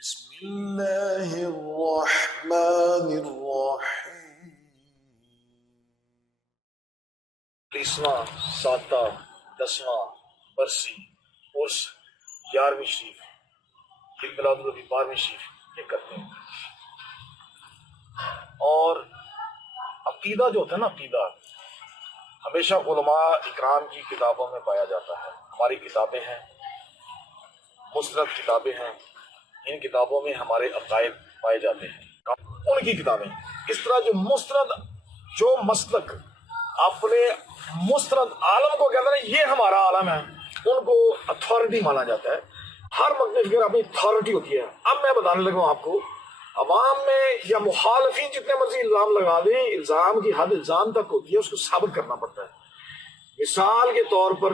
بسم اللہ الرحمن الرحیم۔ 30واں 7واں 10واں برسی عرس 11ویں شریف عید میلاد النبی 12ویں شریف یہ کرتے ہیں۔ اور عقیدہ جو ہوتا ہے نا، عقیدہ ہمیشہ علماء اکرام کی کتابوں میں پایا جاتا ہے۔ ہماری کتابیں ہیں، مستند کتابیں ہیں، ان کتابوں میں ہمارے عقائد پائے جاتے ہیں۔ ان کی کتابیں اس طرح جو مستند، جو مسلک اپنے مستند عالم کو کہتے ہیں یہ ہمارا عالم ہے، ان کو اتھارٹی مانا جاتا ہے۔ ہر مقام فکر اپنی اتھارٹی ہوتی ہے۔ اب میں بتانے لگا ہوں آپ کو، عوام میں یا مخالفین جتنے مرضی الزام لگا دیں، الزام کی حد الزام تک ہوتی ہے، اس کو ثابت کرنا پڑتا ہے۔ مثال کے طور پر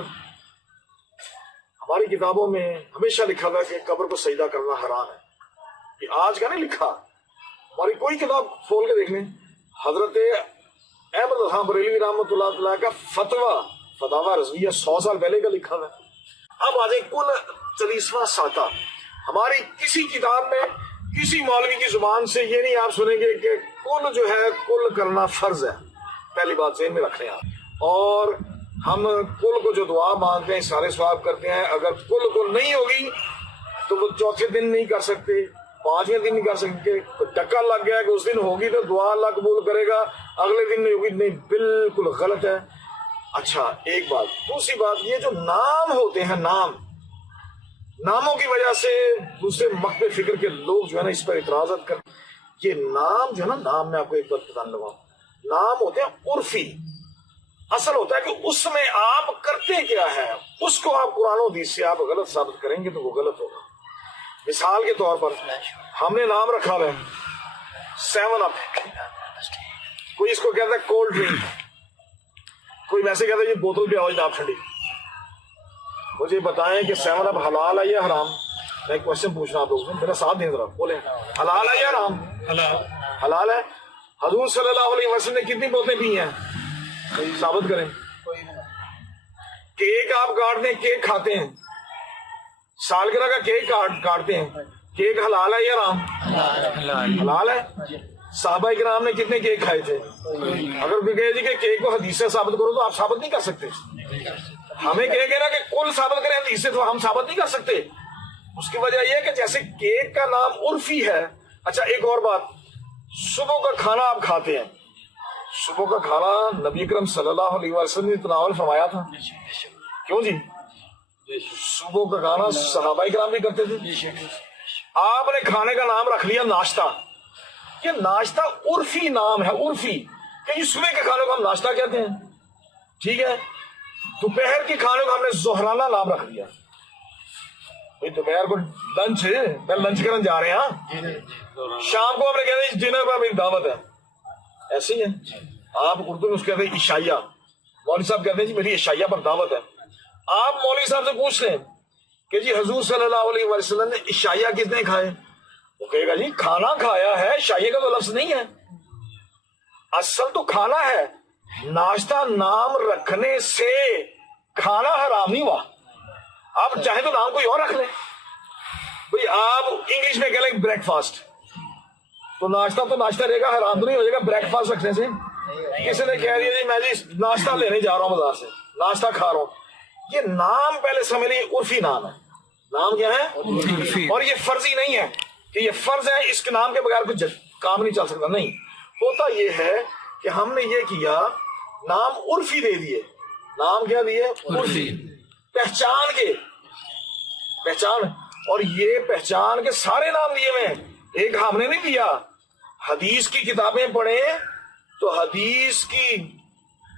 ہماری کتابوں میں ہمیشہ لکھا تھا کہ قبر کو سجدہ کرنا حرام ہے۔ یہ آج کا نہیں لکھا، ہماری کوئی کتاب کھول کے دیکھ لیں، حضرت احمد خان بریلوی رحمۃ اللہ تعالیٰ کا فتاوی رضویہ 100 سال پہلے کا لکھا ہے۔ اب آ جائیں کل 40واں ساتہ، ہماری کسی کتاب میں کسی مولوی کی زبان سے یہ نہیں آپ سنیں گے کہ کل جو ہے کل کرنا فرض ہے۔ پہلی بات ذہن میں رکھ لیں آپ۔ اور ہم کل کو جو دعا مانگتے ہیں سارے ثواب کرتے ہیں، اگر کل کو نہیں ہوگی تو وہ چوتھے دن نہیں کر سکتے، 5ویں دن نہیں کر سکتے۔ ڈکا لگ گیا کہ اس دن ہوگی تو دعا اللہ قبول کرے گا، اگلے دن نہیں ہوگی، نہیں، بالکل غلط ہے۔ اچھا ایک بات، دوسری بات، یہ جو نام ہوتے ہیں، ناموں کی وجہ سے دوسرے مکتب فکر کے لوگ جو ہے نا اس پر اعتراضات کر، یہ نام جو ہے نا، نام میں آپ کو ایک بات بتانے لگا، نام ہوتے ہیں عرفی۔ اصل ہوتا ہے کہ اس میں آپ کرتے کیا ہے، اس کو آپ قرآن و حدیث سے آپ غلط ثابت کریں گے تو وہ غلط ہوگا۔ مثال کے طور پر ہم نے نام رکھا ہے 7 اپ، کوئی اس کو کہتا ہے کولڈ ڈرنک، کوئی ویسے کہتا ہے یہ بوتل پہ آواز آپ ٹھنڈی۔ مجھے بتائیں کہ 7 اپ حلال ہے یا حرام؟ میں ایک کوشچن پوچھ رہا ہوں آپ لوگوں سے، میرا ساتھ دیں ذرا، بولیں حلال ہے یا حرام؟ حلال ہے۔ حضور صلی اللہ علیہ وسلم نے کتنی بوتلیں پی ہیں؟ ثابت کریں۔ کیک آپ کاٹتے ہیں، کیک کھاتے ہیں، سالگرہ کا کیک کاٹتے ہیں، کیک حلال ہے یا حرام؟ حلال ہے۔ صحابہ کرام نے کتنے کیک کھائے تھے؟ اگر کوئی کہے جی کہ کیک کو حدیث سے ثابت کرو تو آپ ثابت نہیں کر سکتے۔ ہمیں کہے گے نا کہ کل ثابت کریں حدیث سے تو ہم ثابت نہیں کر سکتے۔ اس کی وجہ یہ ہے کہ جیسے کیک کا نام عرفی ہے۔ اچھا ایک اور بات، صبح کا کھانا آپ کھاتے ہیں، صبح کا کھانا نبی اکرم صلی اللہ علیہ وسلم نے تناول فرمایا تھا، کیوں جی؟ صبح کا کھانا صحابہ کرام بھی کرتے تھے۔ آپ نے کھانے کا نام رکھ لیا ناشتہ۔ یہ ناشتہ عرفی نام ہے، عرفی، کہ صبح کے کھانے کو ہم ناشتہ کہتے ہیں، ٹھیک ہے۔ دوپہر کے کھانے کو ہم نے ظہرانہ نام رکھ دیا۔ دوپہر کو لنچ ہے، لنچ کرنے جا رہے ہیں، شام کو ہم نے کہتے ہیں ڈنر پر میری دعوت ہے، ایسے ہی ہے۔ آپ اردو میں اس کہتے ہیں عشائیہ، مولوی صاحب کہتے ہیں جی میری عشائیہ پر دعوت ہے۔ آپ مولوی صاحب سے پوچھ لیں کہ جی حضور صلی اللہ علیہ وسلم نے عشائیہ کتنے کھائے؟ وہ کہے گا جی کھانا کھایا ہے، عشائیہ کا تو لفظ نہیں ہے۔ اصل تو کھانا ہے، ناشتہ نام رکھنے سے کھانا حرام نہیں ہوا۔ آپ چاہیں تو نام کوئی اور رکھ لیں، بھئی آپ انگلش میں کہہ لیں بریک فاسٹ، تو ناشتہ رہے گا، حرام تو نہیں ہو جائے گا بریک فاسٹ رکھنے سے۔ کسی نے کہہ دیا جی میں جی ناشتہ لینے جا رہا ہوں بازار سے، ناشتہ کھا رہا ہوں، یہ نام پہلے سمجھ لیں عرفی نام ہے۔ نام کیا ہے؟ اور یہ فرضی نہیں ہے کہ یہ فرض ہے، اس کے نام کے بغیر کچھ کام نہیں چل سکتا، نہیں۔ ہوتا یہ ہے کہ ہم نے یہ کیا، نام عرفی دے دیے۔ نام کیا دیے؟ عرفی، پہچان کے، پہچان۔ اور یہ پہچان کے سارے نام دیے ہوئے ہیں، ایک ہم نے نہیں دیا۔ حدیث کی کتابیں پڑھیں تو حدیث کی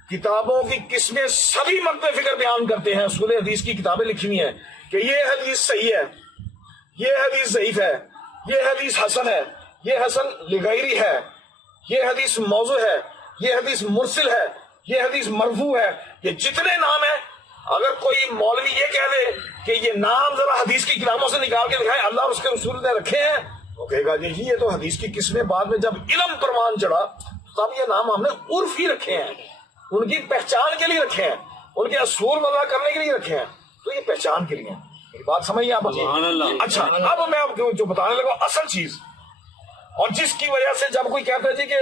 کتابوں کی قسمیں سبھی مکتب فکر بیان کرتے ہیں، اصول حدیث کی کتابیں لکھی ہوئی ہیں کہ یہ حدیث صحیح ہے، یہ حدیث ضعیف ہے، یہ حدیث حسن ہے، یہ حسن لغیری ہے، یہ حدیث موضوع ہے، یہ حدیث مرسل ہے، یہ حدیث مرفوع ہے۔ یہ جتنے نام ہیں، اگر کوئی مولوی یہ کہہ دے کہ یہ نام ذرا حدیث کی کتابوں سے نکال کے دکھائے اللہ اور اس کے رسول نے رکھے ہیں، وہ کہے گا جی یہ تو حدیث کی قسمیں بعد میں جب علم پرمان چڑھا تب یہ نام ہم نے عرفی رکھے ہیں، ان کی پہچان کے لیے رکھے ہیں، ان کے اصول وضع کرنے کے لیے رکھے ہیں، تو یہ پہچان کے لیے ہیں۔ بات سمجھیے آپ؟ اچھا اب میں آپ کو جو بتانے لگا اصل چیز، اور جس کی وجہ سے جب کوئی کہتا ہے جی کہ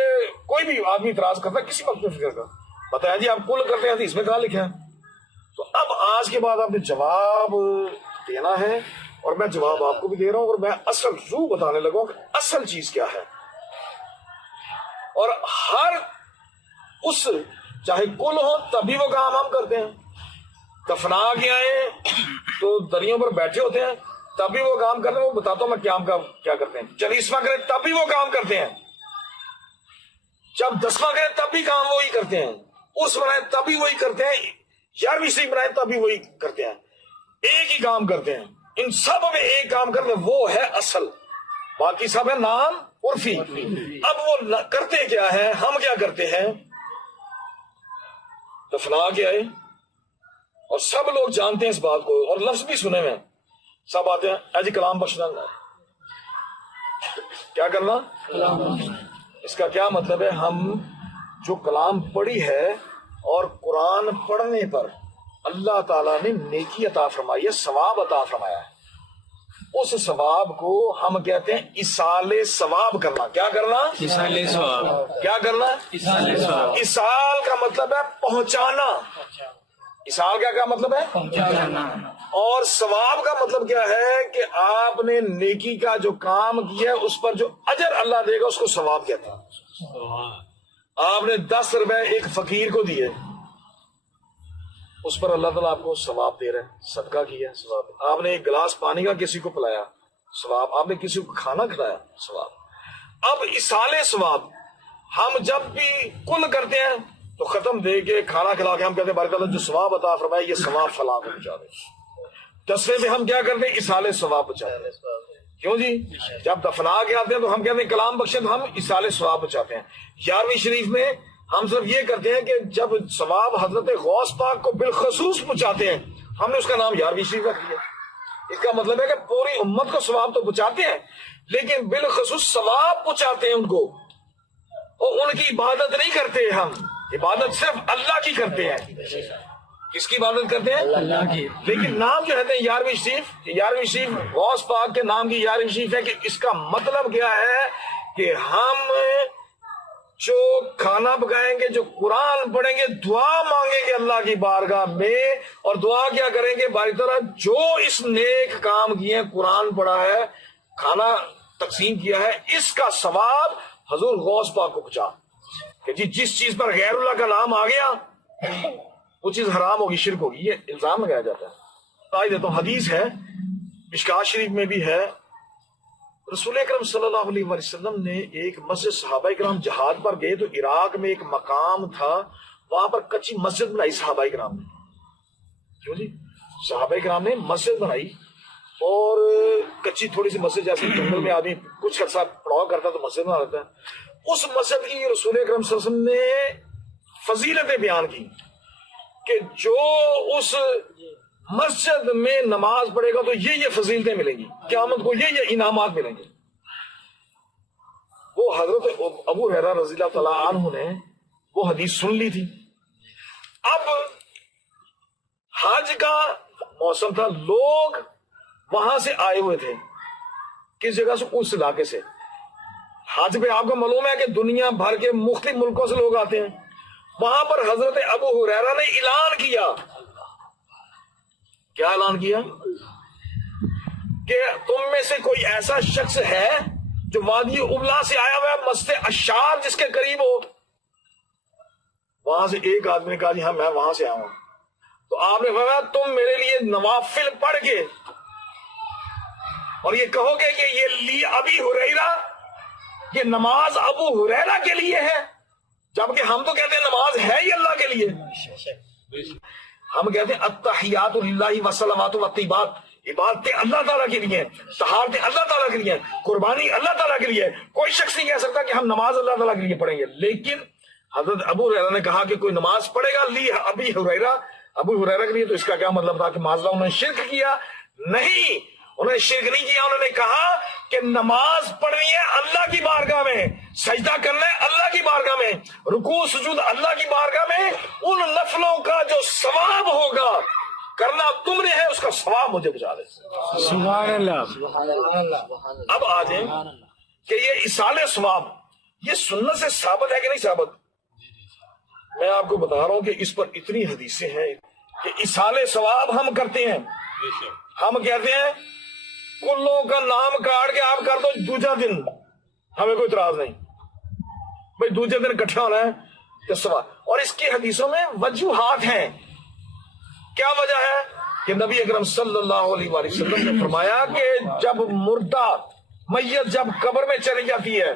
کوئی بھی آدمی اعتراض کرتا ہے کسی وقت میں فکر کا، بتایا جی آپ کل کرتے ہیں حدیث میں کہاں لکھا ہے؟ تو اب آج کے بعد آپ نے جواب دینا ہے، اور میں جواب آپ کو بھی دے رہا ہوں، اور میں اصل رو بتانے لگا ہوں کہ اصل چیز کیا ہے. اور ہر اس چاہے کل ہو تبھی وہ کام ہم کرتے ہیں، دفنا کے آئے تو دریوں پر بیٹھے ہوتے ہیں تبھی وہ کام کرتے ہیں. وہ بتاتا ہوں میں کیا کرتے ہیں. چلیسواں کریں تب بھی وہ کام کرتے ہیں، جب 10واں کریں تب بھی کام وہی کرتے ہیں، اس بنائے تب بھی وہی کرتے ہیں، 11ویں شریف بنائے تب بھی وہی کرتے ہیں، ایک ہی کام کرتے ہیں. ان سب میں ایک کام کرتے ہیں، وہ ہے اصل، باقی سب ہے نام عرفی. اب وہ کرتے کیا ہے، ہم کیا کرتے ہیں؟ دفنا کے آئے اور سب لوگ جانتے ہیں اس بات کو، اور لفظ بھی سنے میں سب آتے ہیں ایجی کلام بخشنا. کیا کرنا؟ اس کا کیا مطلب ہے؟ ہم جو کلام پڑھی ہے اور قرآن پڑھنے پر اللہ تعالیٰ نے نیکی عطا فرمائی ہے، ثواب عطا فرمایا ہے، اس ثواب کو ہم کہتے ہیں ایصال ثواب کرنا. کیا کرنا؟ ایصال ثواب. کیا کرنا؟ ایصال ثواب. ایصال کا مطلب ہے پہنچانا. ایصال کا مطلب ہے پہنچانا. اور ثواب کا مطلب کیا ہے کہ آپ نے نیکی کا جو کام کیا ہے اس پر جو اجر اللہ دے گا اس کو ثواب کہتا ہے. آپ نے 10 روپے ایک فقیر کو دیے، اس پر اللہ تعالیٰ آپ کو ثواب دے رہا ہے، صدقہ کیا ثواب. آپ نے ایک گلاس پانی کا کسی کو پلایا ثواب، آپ نے کسی کو کھانا کھلایا ثواب. اب ایصال ثواب ہم جب بھی کل کرتے ہیں تو ختم دے کے کھانا کھلا کے ہم کہتے ہیں بارک اللہ جو ثواب عطا فرمائے یہ ثواب فلاں کو پہنچا دے. 10ویں میں ہم کیا کرتے ہیں؟ ایصال ثواب پہنچاتے ہیں. کیوں جی؟ جب دفنا کے آتے ہیں تو ہم کہتے ہیں کلام بخشے تو ہم ایصال ثواب پہنچاتے ہیں. 11ویں شریف میں ہم صرف یہ کرتے ہیں کہ جب ثواب حضرت غوث پاک کو بالخصوص پہنچاتے ہیں ہم نے اس کا نام 11ویں شریف رکھ دیا. اس کا مطلب ہے کہ پوری امت کو ثواب تو پہنچاتے ہیں لیکن بالخصوص ثواب پہنچاتے ہیں ان کو، اور ان کی عبادت نہیں کرتے. ہم عبادت صرف اللہ کی کرتے ہیں. کس کی عبادت کرتے ہیں؟ اللہ کی. لیکن نام جو ہے 11ویں شریف، 11ویں شریف غوث پاک کے نام کی 11ویں شریف ہے کہ اس کا مطلب کیا ہے کہ ہم جو کھانا پکائیں گے، جو قرآن پڑھیں گے، دعا مانگیں گے اللہ کی بارگاہ میں، اور دعا کیا کریں گے؟ باری طرح جو اس نیک کام کیے، قرآن پڑھا ہے، کھانا تقسیم کیا ہے، اس کا ثواب حضور غوث پاک کو پہنچا. کہ جی جس چیز پر غیر اللہ کا نام آ گیا وہ چیز حرام ہوگی، شرک ہوگی، یہ الزام لگایا جاتا ہے. آج دیتا ہوں، حدیث ہے مشکات شریف میں بھی ہے، رسول اکرم صلی اللہ علیہ وسلم نے ایک مسجد، صحابہ کرام جہاد پر گئے تو عراق میں ایک مقام تھا، وہاں پر کچی مسجد بنائی صحابہ کرام نے. کیوں جی؟ صحابہ کرام نے مسجد بنائی، اور کچی تھوڑی سی مسجد، جیسے جنگل میں آدمی کچھ عرصہ پڑاؤ کرتا تو مسجد بنا لیتا ہے. اس مسجد کی رسول اکرم صلی اللہ علیہ وسلم نے فضیلتیں بیان کی کہ جو اس مسجد میں نماز پڑھے گا تو یہ فضیلتیں ملیں گی، قیامت کو یہ انعامات ملیں گے. وہ حضرت ابو ہریرہ رضی اللہ تعالیٰ عنہ نے وہ حدیث سن لی تھی. اب حج کا موسم تھا، لوگ وہاں سے آئے ہوئے تھے، کس جگہ سے؟ اس علاقے سے. حج پہ آپ کو معلوم ہے کہ دنیا بھر کے مختلف ملکوں سے لوگ آتے ہیں. وہاں پر حضرت ابو ہریرہ نے اعلان کیا. کیا اعلان کیا؟ کہ تم میں سے کوئی ایسا شخص ہے جو وادی ابلا سے آیا ہوا ہے، مسجد اشار جس کے قریب ہو. وہاں سے ایک آدمی نے کہا جی ہاں میں وہاں سے آیا ہوں. تو آپ نے فرمایا تم میرے لیے نوافل پڑھ کے اور یہ کہو گے کہ یہ لی ابی ہریرہ، یہ نماز ابو ہریرہ کے لیے ہے، جبکہ ہم تو کہتے ہیں نماز ہے ہی اللہ کے لیے. ہم کہتے ہیں التحیات للہ والصلوات والطیبات، عبادتیں اللہ تعالیٰ کے لیے، طہارتیں اللہ تعالیٰ کے لیے، قربانی اللہ تعالیٰ کے لیے. کوئی شخص نہیں کہہ سکتا کہ ہم نماز اللہ تعالیٰ کے لیے پڑھیں گے. لیکن حضرت ابو ہریرہ نے کہا کہ کوئی نماز پڑھے گا لی ابی ہریرہ، ابو ہریرہ کے لیے، تو اس کا کیا مطلب تھا کہ معاذ اللہ انہوں نے شرک کیا؟ نہیں، انہوں نے شرک نہیں کیا. انہوں نے کہا کہ نماز پڑھنی ہے اللہ کی بارگاہ میں، سجدہ کرنا ہے اللہ کی بارگاہ میں، رکوع سجود اللہ کی بارگاہ میں. ان نفلوں کا جو ثواب ہوگا کرنا تم نے ہے، اس کا ثواب مجھے پہنچا دے۔ سبحان اللہ۔ اب آ جائیں کہ یہ ایصال ثواب یہ سنت سے ثابت ہے کہ نہیں ثابت؟ میں آپ کو بتا رہا ہوں کہ اس پر اتنی حدیثیں ہیں کہ ایصال ثواب ہم کرتے ہیں، ہم کہتے ہیں کلوں کا نام کاٹ کے آپ کر دو دوسرا دن، ہمیں کوئی اعتراض نہیں بھائی، دوسرے دن اکٹھا ہونا ہے تو ثواب۔ اور اس کی حدیثوں میں وجوہات ہیں۔ کیا وجہ ہے؟ کہ نبی اکرم صلی اللہ علیہ وآلہ وسلم نے فرمایا کہ جب مردہ میت جب قبر میں چلی جاتی ہے،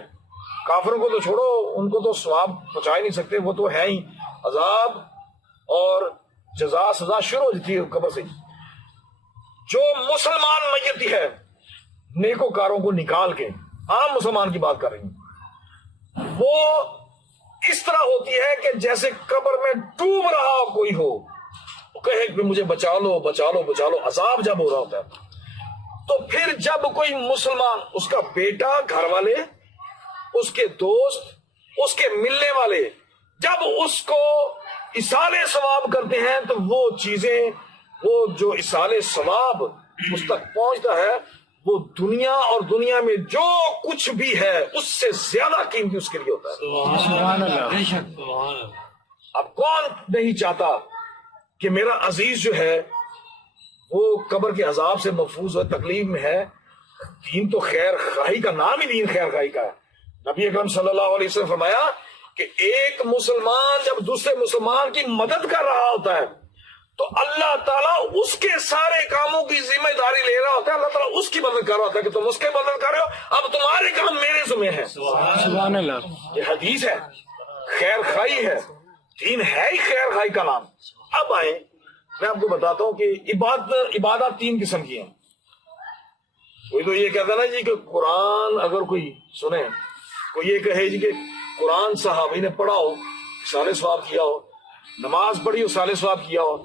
کافروں کو تو چھوڑو، ان کو تو ثواب پہنچا ہی نہیں سکتے، وہ تو ہے ہی عذاب اور جزا سزا شروع ہو جاتی ہے قبر سے۔ جو مسلمان میت ہے نیکوکاروں کو نکال کے، عام مسلمان کی بات کر رہی ہوں، وہ اس طرح ہوتی ہے کہ جیسے قبر میں ڈوب رہا ہو کوئی ہو، کہے کہ مجھے بچا لو بچا لو بچا لو، عذاب جب ہو رہا ہوتا ہے۔ تو پھر جب کوئی مسلمان، اس کا بیٹا، گھر والے، اس کے دوست، اس کے ملنے والے جب اس کو ایصال ثواب کرتے ہیں تو وہ چیزیں، وہ جو ایصال ثواب اس تک پہنچتا ہے، وہ دنیا اور دنیا میں جو کچھ بھی ہے اس سے زیادہ قیمتی اس کے لیے ہوتا ہے۔ سبحان اللہ۔ اب کون نہیں چاہتا کہ میرا عزیز جو ہے وہ قبر کے عذاب سے محفوظ ہو، تکلیف میں ہے؟ دین تو خیر خواہی کا نام ہی دین خیر خواہی کا ہے۔ نبی اکرم صلی اللہ علیہ وسلم فرمایا کہ ایک مسلمان جب دوسرے مسلمان کی مدد کر رہا ہوتا ہے تو اللہ تعالیٰ اس کے سارے کاموں کی ذمہ داری لے رہا ہوتا ہے، اللہ تعالیٰ اس کی مدد کر رہا ہوتا ہے کہ تم اس کے مدد کر رہے ہو، اب تمہارے کام میرے ذمہ ہیں۔ سبحان اللہ۔ یہ حدیث ہے، خیر خواہی ہے، دین ہے ہی خیر خواہی کا نام۔ اب آئیں، میں آپ کو بتاتا ہوں کہ عبادات تین قسم کی ہیں۔ کوئی تو یہ کہتا نا جی کہ قرآن اگر کوئی سنے، کوئی یہ کہے جی کہ قرآن صحابی نے پڑھا ہو ایصال ثواب کیا ہو، نماز پڑھی ہو ایصال ثواب کیا ہو،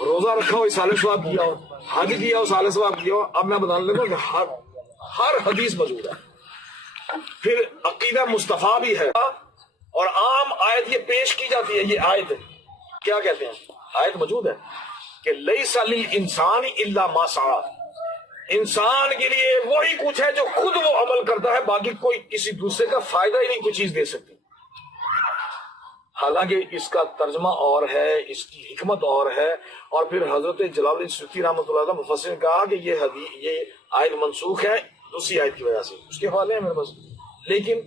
روزہ رکھا ہو ایصال ثواب کیا ہو، حج کیا ہو ایصال ثواب کیا ہو۔ اب میں بتانے لگا کہ ہر حدیث موجود ہے، پھر عقیدہ مصطفیٰ بھی ہے، اور عام آیت یہ پیش کی جاتی ہے۔ یہ آیت کیا کہتے ہیں؟ آیت موجود ہے کہ لیس للانسان الا ما سعی، انسان کے لیے وہی کچھ ہے جو خود وہ عمل کرتا ہے، باقی کوئی کسی دوسرے کا فائدہ ہی نہیں کوئی چیز دے سکتی۔ حالانکہ اس کا ترجمہ اور ہے، اس کی حکمت اور ہے، اور پھر حضرت جلال الدین سیوطی رحمۃ اللہ علیہ مفسر نے کہا کہ یہ آیت منسوخ ہے دوسری آیت کی وجہ سے، اس کے حوالے ہیں میرے پاس۔ لیکن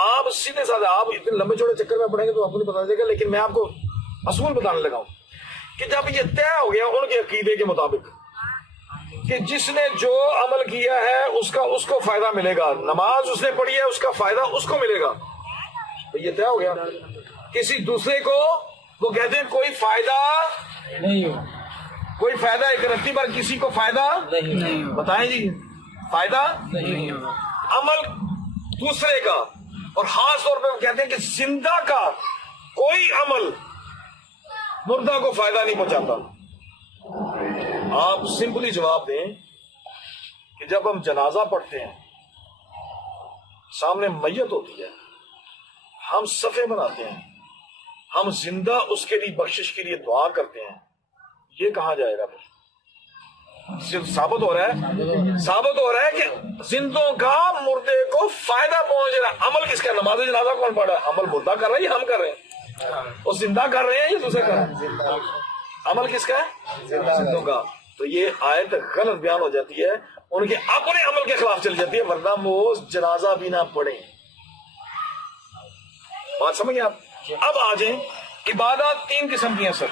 آپ سیدھے سادھے آپ اتنے لمبے چوڑے چکر میں پڑھیں گے تو آپ کو نہیں پتا چلے گا، لیکن میں آپ کو اصول بتانے لگا ہوں کہ جب یہ طے ہو گیا ان کے عقیدے کے مطابق کہ جس نے جو عمل کیا ہے اس کو فائدہ ملے گا، نماز اس نے پڑھی ہے اس کا فائدہ اس کو ملے گا، تو یہ طے ہو گیا۔ کسی دوسرے کو وہ کہتے ہیں کوئی فائدہ نہیں ہو، کوئی فائدہ، ایک رتی پر کسی کو فائدہ نہیں ہو، بتائیں جی، فائدہ نہیں ہو، عمل دوسرے کا، اور خاص طور پہ وہ کہتے ہیں کہ زندہ کا کوئی عمل مردہ کو فائدہ نہیں پہنچاتا۔ آپ سمپلی جواب دیں کہ جب ہم جنازہ پڑھتے ہیں، سامنے میت ہوتی ہے، ہم صفے بناتے ہیں، ہم زندہ اس کے لیے بخشش کے لیے دعا کرتے ہیں، یہ کہاں جائے گا؟ پھر صرف ثابت ہو رہا ہے کہ زندوں کا مردے کو فائدہ پہنچ رہا ہے۔ عمل کس کا؟ نماز جنازہ کون پڑھ رہا ہے؟ عمل مردہ کر رہا ہے یا ہم کر رہے ہیں؟ وہ زندہ کر رہے ہیں یا دوسرے کر رہے ہیں؟ عمل کس کا ہے؟ زندوں کا۔ تو یہ آیت غلط بیان ہو جاتی ہے، ان کے اپنے عمل کے خلاف چلی جاتی ہے، ورنہ وہ جنازہ بھی نہ پڑھیں۔ بات سمجھیں آپ؟ اب آ جائیں، عبادات تین قسم کی ہیں سر،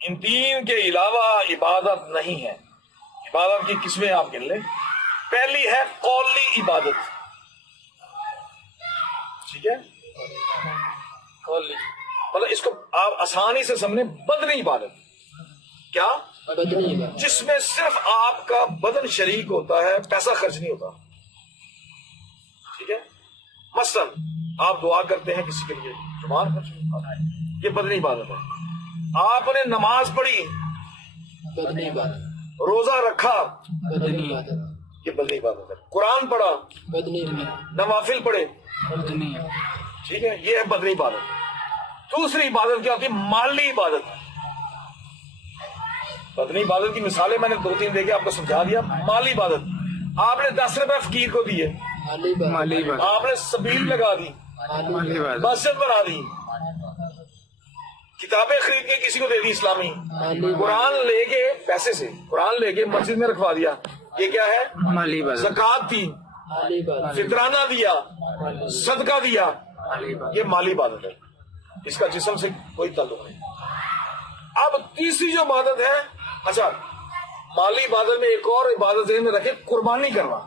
ان تین کے علاوہ عبادت نہیں ہے۔ عبادت کی قسمیں آپ گن لیں۔ پہلی ہے قولی عبادت، ٹھیک ہے؟ قولی مطلب اس کو آپ آسانی سے سمجھیں، بدنی عبادت۔ کیا؟ جس میں صرف آپ کا بدن شریک ہوتا ہے، پیسہ خرچ نہیں ہوتا، ٹھیک ہے؟ مثلاً آپ دعا کرتے ہیں کسی کے لیے، زبان خرچ نہیں ہوتا، یہ بدنی عبادت ہے۔ آپ نے نماز پڑھی، بدنی عبادت، روزہ رکھا، بدنی عبادت، یہ بدنی عبادت ہے۔ قرآن پڑھا، بدنی عبادت، نوافل پڑھے، بدنی، ٹھیک ہے، یہ ہے بدنی عبادت۔ دوسری عبادت کیا ہوتی ہے؟ مالی عبادت۔ بدنی عبادت کی مثالیں میں نے 2-3 دے کے آپ کو سمجھا دیا. مالی عبادت, آپ نے 10 روپے فقیر کو دیے, مالی بات مالی بات آپ نے سبیل لگا دی, مالی بات مسجد بنا دی, کتابیں خرید کے کسی کو دے دی اسلامی, قرآن لے کے پیسے سے قرآن لے کے مسجد میں رکھوا دیا, یہ کیا ہے؟ مالی بات زکات دی, مالی بات فطرانہ دیا, صدقہ دیا, مالی بات یہ مالی عبادت ہے, اس کا جسم سے کوئی تعلق نہیں. اب تیسری جو عبادت ہے, اچھا مالی عبادت میں ایک اور عبادت ذہن میں رکھے, قربانی کرنا.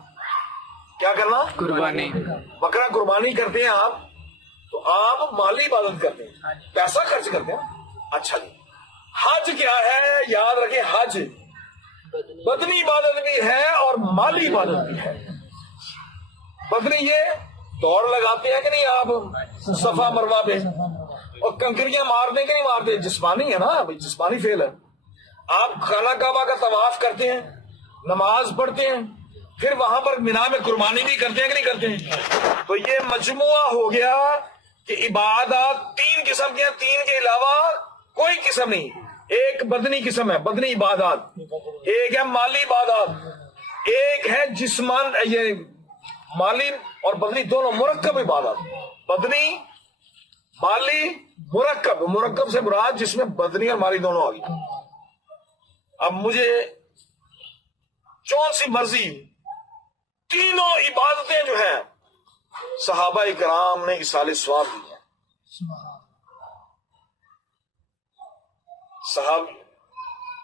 کیا کرنا؟ قربانی بکرا قربانی کرتے ہیں آپ, تو آپ مالی عبادت کرتے ہیں, پیسہ خرچ کرتے ہیں. اچھا جی, حج کیا ہے؟ یاد رکھیں, حج بدنی عبادت بھی ہے اور مالی عبادت بھی ہے. بدنی یہ دوڑ لگاتے ہیں کہ نہیں آپ صفا مروہ پہ, اور کنکریاں مارتے کہ نہیں مارتے, جسمانی ہے نا, جسمانی فعل ہے. آپ خانہ کعبہ کا طواف کرتے ہیں, نماز پڑھتے ہیں, پھر وہاں پر مینا میں قربانی بھی کرتے ہیں کہ نہیں کرتے ہیں. تو یہ مجموعہ ہو گیا کہ عبادات 3 قسم کی ہیں, 3 کے علاوہ کوئی قسم نہیں. ایک بدنی قسم ہے, بدنی عبادات, ایک ہے مالی عبادات, ایک ہے جسمان, یہ مالی اور بدنی دونوں مرکب عبادات. بدنی مالی مرکب, مرکب سے مراد جس میں بدنی اور مالی دونوں آ گئی. اب مجھے جون سی مرضی تینوں عبادتیں جو ہیں صحابہ کرام نے ایصال ثواب دی ہیں.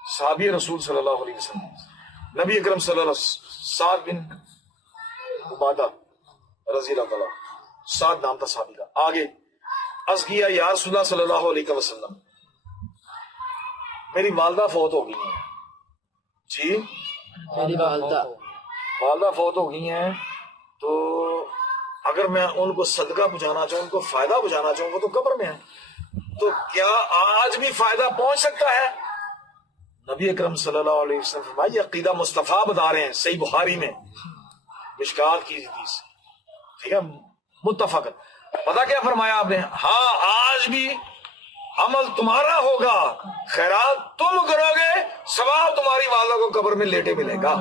صحابی رسول صلی اللہ علیہ وسلم, نبی اکرم صلی اللہ علیہ وسلم, سعد بن عبادہ رضی اللہ تعالیٰ, سعد نام تھا صحابی کا. آگے عرض کیا, یا رسول اللہ صلی اللہ علیہ وسلم, میری والدہ فوت ہو گئی ہیں. جی, میری والدہ فوت ہو گئی ہیں, تو اگر میں ان کو صدقہ پہنچانا چاہوں, ان کو فائدہ پہنچانا چاہوں, وہ تو قبر میں ہے, تو کیا آج بھی فائدہ پہنچ سکتا ہے؟ نبی اکرم صلی اللہ علیہ وسلم فرمایا, یہ عقیدہ مصطفیٰ بتا رہے ہیں, صحیح بخاری میں مشکات کی حدیث, ٹھیک ہے, متفق. پتا کیا فرمایا آپ نے؟ ہاں آج بھی عمل تمہارا ہوگا, خیرات تم کرو گے, ثواب تمہاری والدہ کو قبر میں لیٹے ملے گا.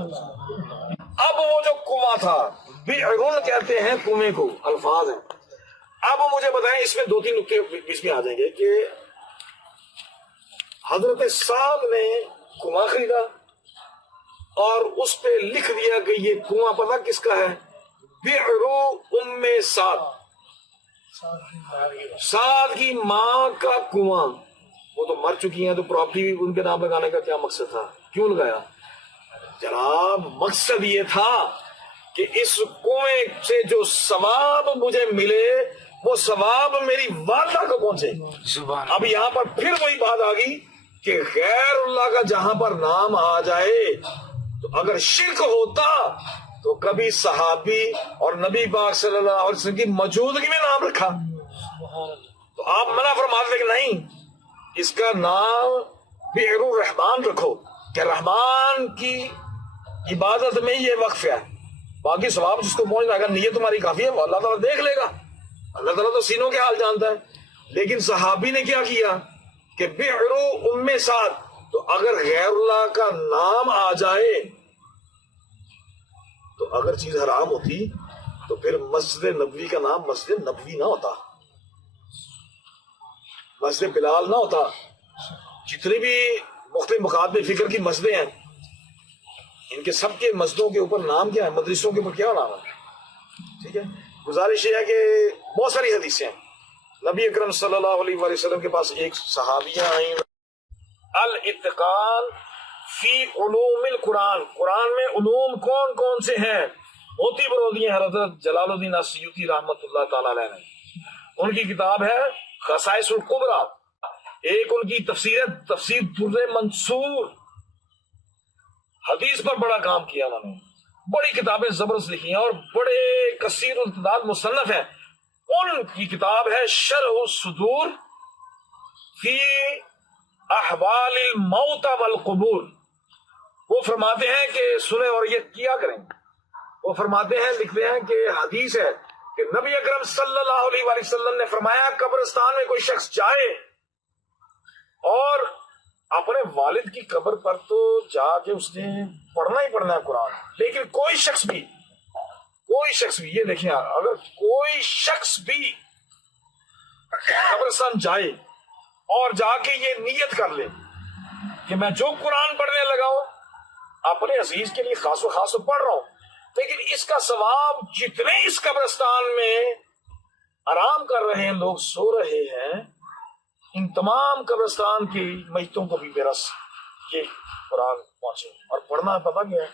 اب وہ جو کنواں تھا, بیعرون کہتے ہیں کنویں کو, الفاظ ہیں. اب مجھے بتائیں, اس میں 2-3 نکتے بیچ میں آ جائیں گے کہ حضرت سعد نے کنواں خریدا اور اس پہ لکھ دیا کہ یہ کنواں پتہ کس کا ہے؟ بئر ام سعد, سعد کی ماں کا کنواں. وہ تو مر چکی ہیں, تو پراپرٹی ان کے نام لگانے کا کیا مقصد تھا, کیوں لگایا؟ جناب مقصد یہ تھا کہ اس کنویں سے جو ثواب مجھے ملے وہ ثواب میری والدہ کو پہنچے. اب یہاں پر پھر وہی بات آ گئی کہ غیر اللہ کا جہاں پر نام آ جائے, تو اگر شرک ہوتا تو کبھی صحابی اور نبی پاک صلی اللہ علیہ وسلم کی موجودگی میں نام رکھا, تو آپ منع فرماتے کہ نہیں, اس کا نام بئر الرحمان رکھو, کہ رحمان کی عبادت میں یہ وقف ہے, باقی ثواب جس کو پہنچ جائے گا, نیت تمہاری کافی ہے, وہ اللہ تعالیٰ دیکھ لے گا, اللہ تعالیٰ تو سینوں کے حال جانتا ہے. لیکن صحابی نے کیا کیا کہ بئر ام سعد, تو اگر غیر اللہ کا نام آ جائے, تو اگر چیز حرام ہوتی تو پھر مسجد نبوی کا نام مسجد نبوی نہ ہوتا, مسجد بلال نہ ہوتا. جتنی بھی مختلف مخاطب فکر کی مسجدیں ہیں, ان کے سب کے مسجدوں کے اوپر نام کیا ہے, مدرسوں کے اوپر کیا نام ہے, ٹھیک ہے. گزارش یہ ہے کہ بہت ساری حدیثیں ہیں. نبی اکرم صلی اللہ علیہ وآلہ وسلم کے پاس ایک صحابیہ آئیں, الاتقان فی علوم القرآن, قرآن میں علوم کون کون سے ہیں, موتی برودی ہیں حضرت جلال الدین السیوطی رحمۃ اللہ تعالی علیہ نے. ان کی کتاب ہے خصائص الکبریٰ, ایک ان کی تفسیر ہے تفسیر در منصور. حدیث پر بڑا کام کیا انہوں نے, بڑی کتابیں زبردست لکھی ہیں اور بڑے کثیر التعداد مصنف ہیں. ان کی کتاب ہے شرح الصدور فی احوال الموت والقبور. وہ فرماتے ہیں کہ سنیں اور یہ کیا کریں. وہ فرماتے ہیں, لکھتے ہیں کہ حدیث ہے کہ نبی اکرم صلی اللہ علیہ وآلہ وسلم نے فرمایا, قبرستان میں کوئی شخص جائے اور اپنے والد کی قبر پر تو جا کے اس نے پڑھنا ہی پڑھنا ہے قرآن. لیکن کوئی شخص بھی یہ دیکھیں اگر کوئی شخص بھی قبرستان جائے اور جا کے یہ نیت کر لے کہ میں جو قرآن پڑھنے لگا ہوں اپنے عزیز کے لیے خاص و خاص پڑھ رہا ہوں، لیکن اس کا ثواب جتنے اس قبرستان میں آرام کر رہے ہیں، لوگ سو رہے ہیں، ان تمام قبرستان کی میتوں کو بھی میرا یہ قرآن پہنچے. اور پڑھنا پتہ کیا ہے؟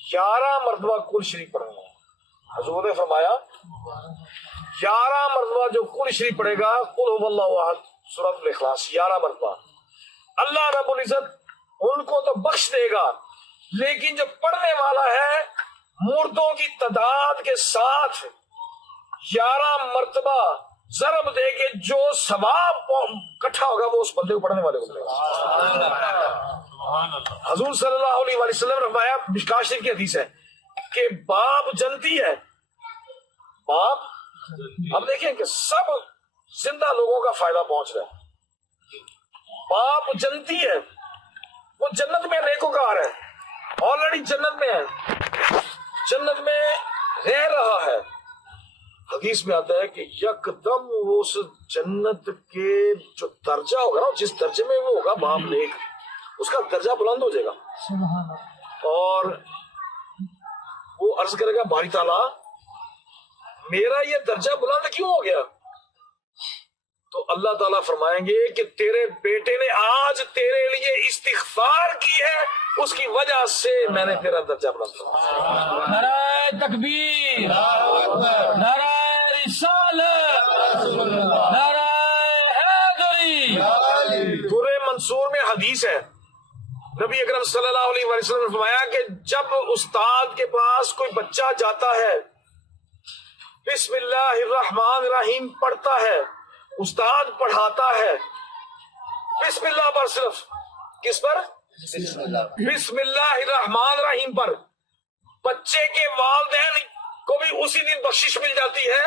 11 مرتبہ کل شریف پڑھنا ہے. حضور نے فرمایا 11 مرتبہ جو کل شریف پڑھے گا، قل هو اللہ احد، سورۃ الاخلاص 11 مرتبہ، اللہ رب العزت ان کو تو بخش دے گا، لیکن جو پڑھنے والا ہے مردوں کی تعداد کے ساتھ 11 مرتبہ ضرب دے کے جو ثواب اکٹھا ہوگا وہ اس بندے کو پڑھنے والے کو ملے گا. حضور صلی اللہ علیہ وسلم نے فرمایا، مشکاۃ شریف کی حدیث ہے کہ باپ جنتی ہے، باپ، اب دیکھیں کہ سب زندہ لوگوں کا فائدہ پہنچ رہا ہے. باپ جنتی ہے، وہ جنت میں نیکوکار ہے، آلریڈی جنت میں ہے، جنت میں رہ رہا ہے. حدیث میں آتا ہے کہ یکدم وہ اس جنت کے جو درجہ ہوگا نا، جس درجے میں وہ ہوگا باپ نیک، اس کا درجہ بلند ہو جائے گا. اور وہ عرض کرے گا باری تعالیٰ میرا یہ درجہ بلند کیوں ہو گیا؟ تو اللہ تعالیٰ فرمائیں گے کہ تیرے بیٹے نے آج تیرے لیے استغفار کی ہے، اس کی وجہ سے میں نے تیرا درجہ بلند کیا. نعرہ تکبیر، نعرہ رسالت، نعرہ حیدری. سورہ منصور میں حدیث ہے، نبی اکرم صلی اللہ علیہ وسلم نے فرمایا کہ جب استاد کے پاس کوئی بچہ جاتا ہے، بسم اللہ الرحمن الرحیم پڑھتا ہے، استاد پڑھاتا ہے بسم اللہ پر، صرف کس پر؟ بسم اللہ الرحمن الرحیم پر، بچے کے والدین کو بھی اسی دن بخشش مل جاتی ہے،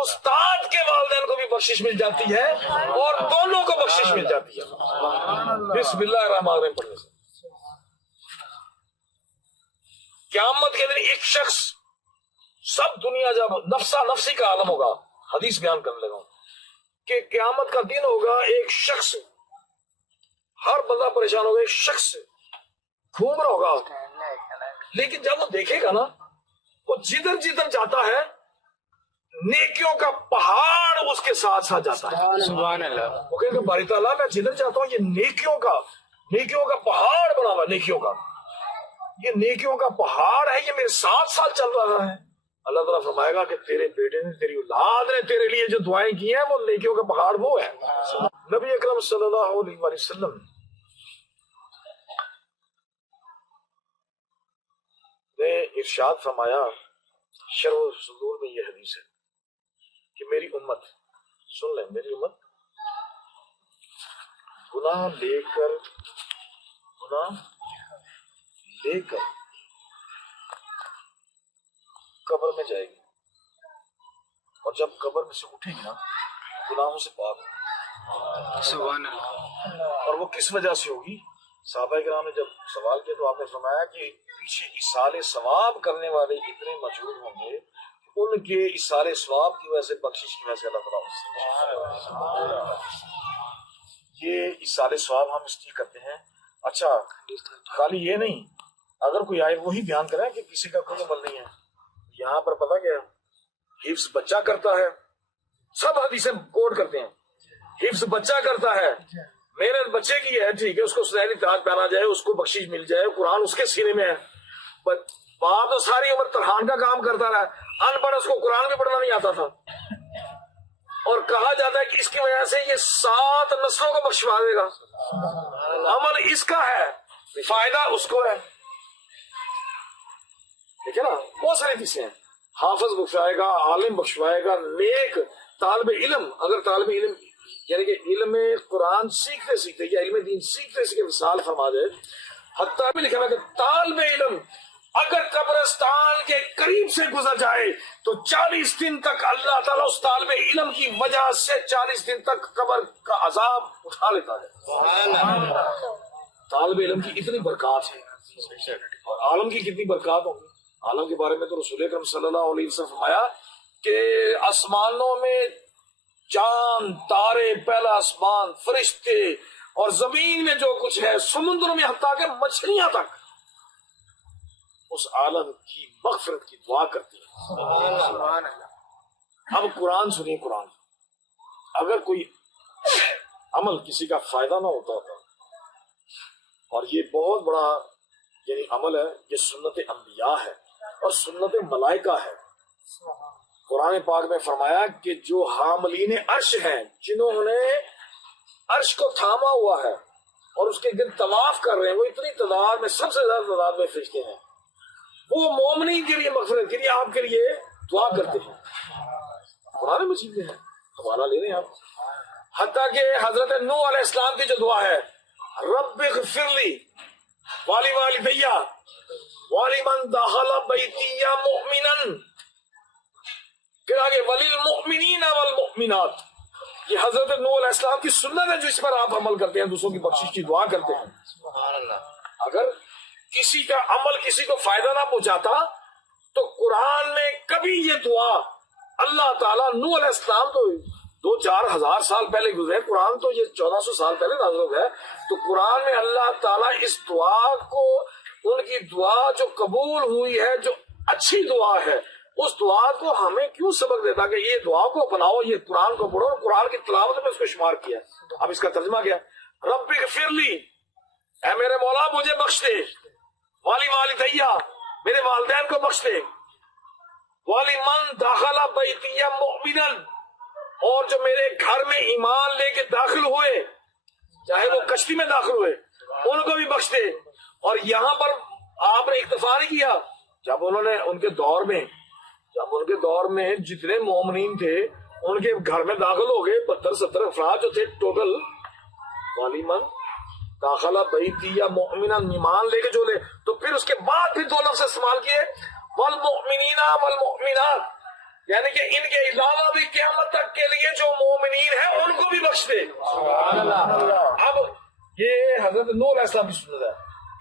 استاد کے والدین کو بھی بخشش مل جاتی ہے، اور دونوں کو بخشش مل جاتی ہے بسم اللہ الرحمن الرحیم پڑھنے سے. قیامت کے دن ایک شخص، سب دنیا جب نفسا نفسی کا عالم ہوگا، حدیث بیان کرنے لگا ہوں کہ قیامت کا دن ہوگا، ایک شخص، ہر بندہ پریشان ہوگا، ایک شخص گھوم رہا ہوگا، لیکن جب وہ دیکھے گا نا، وہ جدھر جدھر جاتا ہے نیکیوں کا پہاڑ اس کے ساتھ ساتھ جاتا ہے. سبحان اللہ. وہ کہے کہ باری تعالیٰ میں جدھر جاتا ہوں یہ نیکیوں کا پہاڑ بنا ہوا، یہ نیکیوں کا پہاڑ ہے، یہ میرے ساتھ ساتھ چل رہا ہے. اللہ تعالیٰ فرمائے گا کہ تیرے بیٹے نے، تیری اولاد نے تیرے لیے جو دعائیں کی ہیں وہ نیکیوں کا پہاڑ وہ ہے. نبی اکرم صلی اللہ علیہ وسلم نے ارشاد فرمایا، شرح الصدور میں یہ حدیث ہے کہ میری امت، سن لیں، میری امت گناہ لے کر قبر میں جائے گی، اور جب قبر میں سے اٹھے گی نا گناہوں سے پاک. سبحان اللہ. اور وہ کس وجہ سے ہوگی؟ صحابہ کرام نے جب سوال کیا تو آپ نے فرمایا کہ پیچھے ایصال ثواب کرنے والے اتنے موجود ہوں گے، ان کے ایصال ثواب کی وجہ سے، بخشش کی وجہ سے اللہ تعالیٰ یہ ایصال ثواب ہم اس لیے کرتے ہیں. اچھا خالی یہ نہیں، اگر کوئی آئے وہی بیان کرے کہ کسی کا کوئی عمل نہیں ہے. یہاں پر پتہ کیا حفظ بچہ کرتا ہے، سب حدیثیں کوٹ کرتے ہیں، حفظ بچہ کرتا ہے، محنت بچے کی ہے، ٹھیک ہے، اس کو سنہری تاج پہنا جائے، اس کو بخشش مل جائے، قرآن اس کے سینے میں ہے. باپ تو ساری عمر ترخان کا کام کرتا رہا، ان پڑھ، اس کو قرآن بھی پڑھنا نہیں آتا تھا، اور کہا جاتا ہے کہ اس کی وجہ سے یہ 7 نسلوں کو بخشوا دے گا. عمل اس کا ہے، فائدہ اس کو ہے. ٹھیک ہے نا، بہت ساری چیزیں ہیں، حافظ بخشوائے گا، عالم بخشوائے گا، نیک طالب علم، اگر طالب علم یعنی کہ علم قرآن سیکھتے یا علم دین سیکھتے وصال فرما دے. حتیٰ بھی لکھا ہے کہ طالب علم اگر قبرستان کے قریب سے گزر جائے تو 40 دن تک اللہ تعالیٰ اس طالب علم کی وجہ سے 40 دن تک قبر کا عذاب اٹھا لیتا ہے. طالب علم کی اتنی برکات ہے اور عالم کی کتنی برکات ہوگی. عالم کے بارے میں تو رسول اکرم صلی اللہ علیہ وسلم فرمایا کہ آسمانوں میں چاند، تارے، پہلا آسمان، فرشتے اور زمین میں جو کچھ ہے، سمندر میں حتیٰ کہ مچھلیاں تک اس عالم کی مغفرت کی دعا کرتی ہیں. اب قرآن سنیے. قرآن اگر کوئی عمل کسی کا فائدہ نہ ہوتا تھا، اور یہ بہت بڑا یعنی عمل ہے، یہ سنت انبیاء ہے اور سنت ملائکہ ہے. قرآن پاک میں فرمایا کہ جو حاملین عرش ہیں، جنہوں نے عرش کو تھاما ہوا ہے اور اس کے گرد طواف کر رہے ہیں، وہ اتنی تعداد میں، سب سے زیادہ تعداد میں فرشتے ہیں، وہ مومنین کے لیے مغفرت کے لیے آپ کے لیے دعا کرتے ہیں. قرآن مجید میں ہے، حوالہ لے لیں آپ. حتیٰ کہ حضرت نوح علیہ السلام کی جو دعا ہے، رب اغفر لی والی والدیہ ولمن دخل بیتی مؤمنا، پھر آگے وللمؤمنین والمؤمنات، یہ حضرت نوح علیہ السلام کی سنت ہے جو اس پر آپ عمل کرتے ہیں، دوسروں کی بخشش کی دعا کرتے ہیں. اگر کسی کا عمل کسی کو فائدہ نہ پہنچاتا تو قرآن میں کبھی یہ دعا اللہ تعالیٰ، نوح علیہ السلام تو 2-4 ہزار سال پہلے گزرے، قرآن تو یہ 1400 سال پہلے نازل ہو گیا، تو قرآن میں اللہ تعالیٰ اس دعا کو، ان کی دعا جو قبول ہوئی ہے، جو اچھی دعا ہے، اس دعا کو ہمیں کیوں سبق دیتا کہ یہ دعا کو اپناؤ، یہ قرآن کو پڑھو. قرآن کی تلاوت میں اس کو شمار کیا. اب اس کا ترجمہ کیا؟ رب اغفر لی، اے میرے مولا مجھے بخش دے، والی والدیہ، میرے والدین کو بخش دے، ولمن دخل بیتی مؤمنا، اور جو میرے گھر میں ایمان لے کے داخل ہوئے، چاہے وہ کشتی میں داخل ہوئے، ان کو بھی بخش دے. اور یہاں پر آپ نے اکتفا نہیں کیا، جب انہوں نے ان کے دور میں جتنے مومنین تھے ان کے گھر میں داخل ہو گئے 72-70 افراد جو تھے ٹوٹل، ولمن داخل بیتی یا مؤمنا، ایمان لے کے جو لے، تو پھر اس کے بعد پھر 2 لفظ استعمال کیے، والمؤمنین والمؤمنات، یعنی کہ ان کے علاوہ بھی قیامت تک کے لیے جو مومنین ہیں ان کو بھی بخش دے. اب یہ حضرت نوح علیہ السلام کی سنت ہے.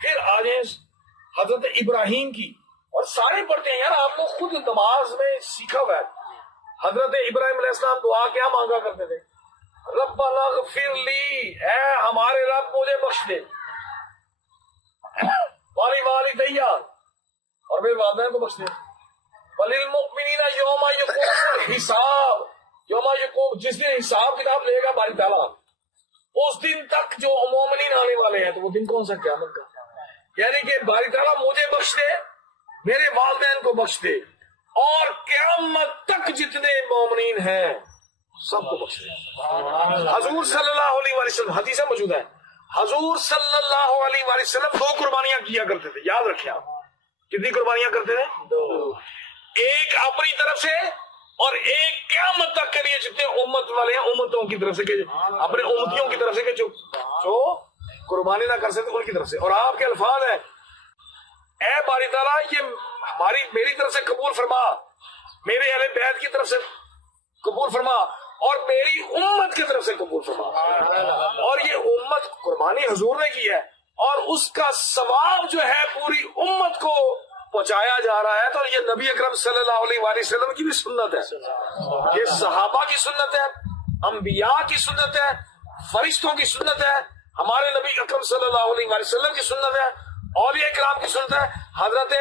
پھر آجیں حضرت ابراہیم کی، اور سارے پڑھتے ہیں یار، آپ لوگ خود نماز میں سیکھا ہوا ہے. حضرت ابراہیم علیہ السلام دعا کیا مانگا کرتے تھے؟ ربنا اغفر لی، اے ہمارے رب مجھے بخش دے، والی والدیہ، اور میرے والدین کو بخش دے، وللمؤمنین یوم یقوم الحساب، یوم یقوم، جس دن حساب کتاب لے گا باری تعالیٰ، اس دن تک جو مومنین آنے والے ہیں، تو وہ دن کون سا؟ قیامت کا. یعنی کہ باری تعالیٰ مجھے بخش دے، میرے والدین کو بخش دے، اور قیامت تک جتنے مومنین ہیں سب کو بخش دے. حضور صلی اللہ علیہ وسلم، حدیث موجود ہے، حضور صلی اللہ علیہ وسلم 2 قربانیاں کیا کرتے تھے. یاد رکھیں آپ، کتنی قربانیاں کرتے تھے؟ 2. ایک اپنی طرف سے اور ایک قیامت تک کے لیے جتنے امت والے ہیں امتوں کی طرف سے، کہ اپنے امتیوں کی طرف سے، کہ جو قربانی نہ کر سکتے ان کی طرف سے. اور آپ کے الفاظ ہیں، اے باری تعالیٰ یہ میری طرف سے قبول فرما، میرے اہل بیت کی طرف سے قبول فرما، اور میری امت کی طرف سے قبول فرما. اور یہ امت قربانی حضور نے کی ہے، اور اس کا ثواب جو ہے پوری امت کو پہنچایا جا رہا ہے. تو یہ نبی اکرم صلی اللہ علیہ وسلم کی بھی سنت ہے، یہ صحابہ کی سنت ہے، انبیاء کی سنت ہے، فرشتوں کی سنت ہے، ہمارے نبی اکرم صلی اللہ علیہ وسلم کی سنت ہے، اولیاء کرام کی سنت ہے. حضرت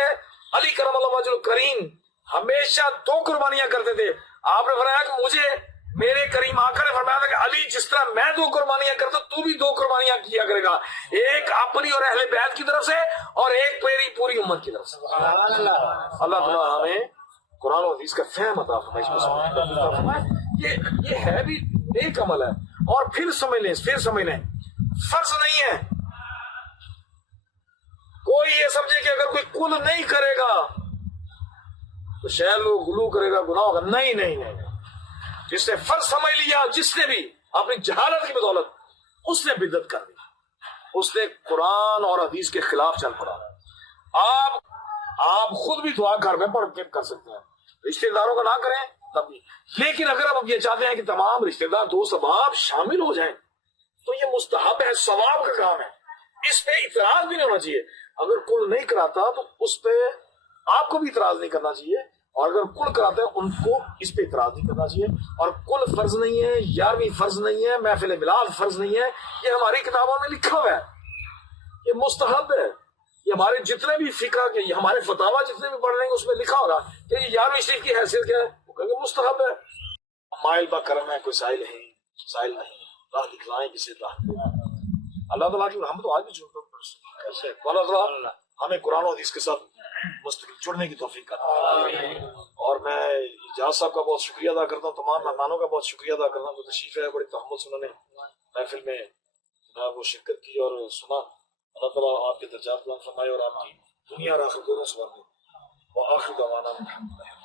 علی کرم اللہ وجہ الکریم ہمیشہ 2 قربانیاں کرتے تھے. آپ نے فرمایا کہ مجھے میرے کریم آقا نے فرمایا تھا کہ علی جس طرح میں 2 قربانیاں کرتا تو بھی 2 قربانیاں کیا کرے گا، ایک اپنی اور اہل بیت کی طرف سے، اور ایک میری پوری امت کی طرف سے. اللہ تعالیٰ ہمیں قرآن و حدیث کا فہم عطا فرمائے. یہ ہے بھی ایک عمل ہے. اور پھر سمجھ لیں فرض نہیں ہے. کوئی یہ سمجھے کہ اگر کوئی کل نہیں کرے گا تو شاید لوگ غلو کرے گا، گناہ ہوگا. نہیں، جس نے فرض سمجھ لیا، جس نے بھی اپنی جہالت کی بدولت اس نے بدعت کر دی، اس نے قرآن اور حدیث کے خلاف چل پڑا. آپ آپ خود بھی دعا گھر میں پڑھ کے کر سکتے ہیں، رشتہ داروں کا نہ کریں تب بھی. لیکن اگر آپ یہ چاہتے ہیں کہ تمام رشتہ دار دوست احباب شامل ہو جائیں تو یہ مستحب ہے، ثواب کا کام ہے، اس پہ اعتراض بھی نہیں ہونا چاہیے. اگر کل نہیں کراتا تو اس پہ آپ کو بھی اعتراض نہیں کرنا چاہیے، اور اگر کل کراتے ہیں ان کو اس پہ اعتراض نہیں کرنا چاہیے. اور کل فرض نہیں ہے، 11ویں فرض نہیں ہے، محفل میلاد فرض نہیں ہے، یہ ہماری کتابوں میں لکھا ہوا ہے، یہ مستحب ہے. یہ ہمارے جتنے بھی فقہ کے ہمارے فتاوا جتنے بھی پڑھ لیں گے اس میں لکھا ہوگا کہ یہ 11ویں شریف کی حیثیت کیا ہے، وہ کہیں گے مستحب ہے. مائل با کرم ہے، کوئی سائل ہے سائل نہیں، راہ دکھلائیں کسی راہ. اللہ تعالیٰ کی رحمت تو آج بھی چھوڑ اللہ تعالیٰ ہمیں قرآن و حدیث کے ساتھ مستقل جڑنے کی توفیق کرتا ہے. اور میں اجاز صاحب کا بہت شکریہ ادا کرتا ہوں، تمام مہمانوں کا بہت شکریہ ادا کرتا ہوں. تشریف ہے، بڑی تحمل سے انہوں نے محفل میں وہ شرکت کی اور سنا. اللہ تعالیٰ آپ کے درجات بلند فرمائے اور آپ کی دنیا اور آخرت دونوں سوار دے. وآخر دعوانا الحمدللہ.